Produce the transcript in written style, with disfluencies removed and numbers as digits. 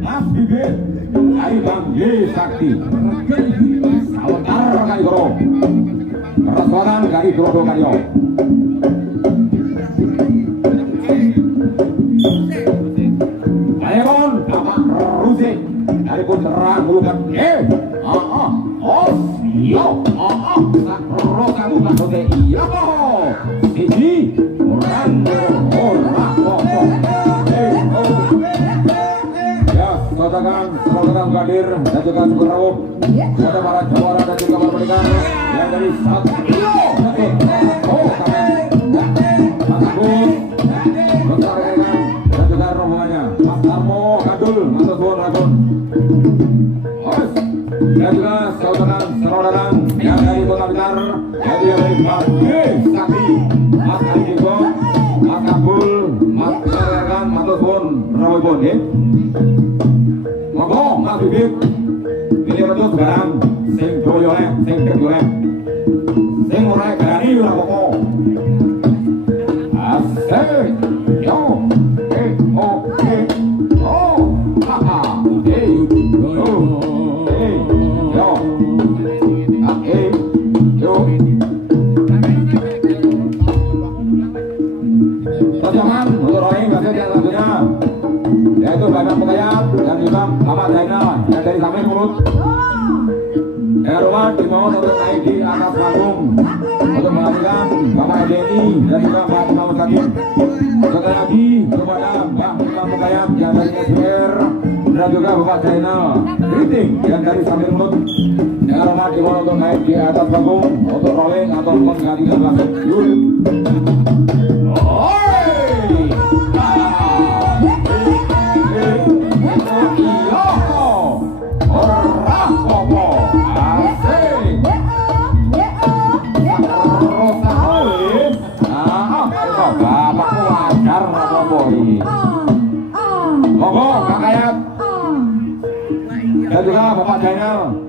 Mas Bibit dari Bang Ye Sakti Sawetar Kali Goro Rasuaran Kali Goro Karyo Ayon Bapak Ruzi dari Putra Gulukan Sakro kamu Pak Ruzi iya kok Siji orang saudara hadir dan juga super rawuh ada para jawara dan juga para pendekar yang dari Satrio dan juga rombongannya Mas Darmo Kadul Mas Suwon Rakun dan juga saudara yang dari Kota Blitar yang dari Bagi Sakti Mas Arigo Mas Kabul Mas Karekan Mas Suwon Rawon ya Monggo Mas Bibit ini betul sekarang sing doyo sing doyo sing ora berani ora apa asik yo haha yo Tajaman untuk orang yang selanjutnya yaitu Bapak Pekayat dan juga Bapak Zainal yang dari Samping Mulut Erwan dimohon untuk naik di atas panggung untuk menghadirkan Bapak Denny dan juga Pak Imam Sakim sekali lagi kepada Bapak Pekayat yang dari SPR dan juga Bapak Zainal Kriting yang dari Samping Mulut Erwan dimohon untuk naik di atas panggung untuk rolling atau menggantikan langsung yuk Monggo Kak Kayat dan juga Bapak Zainal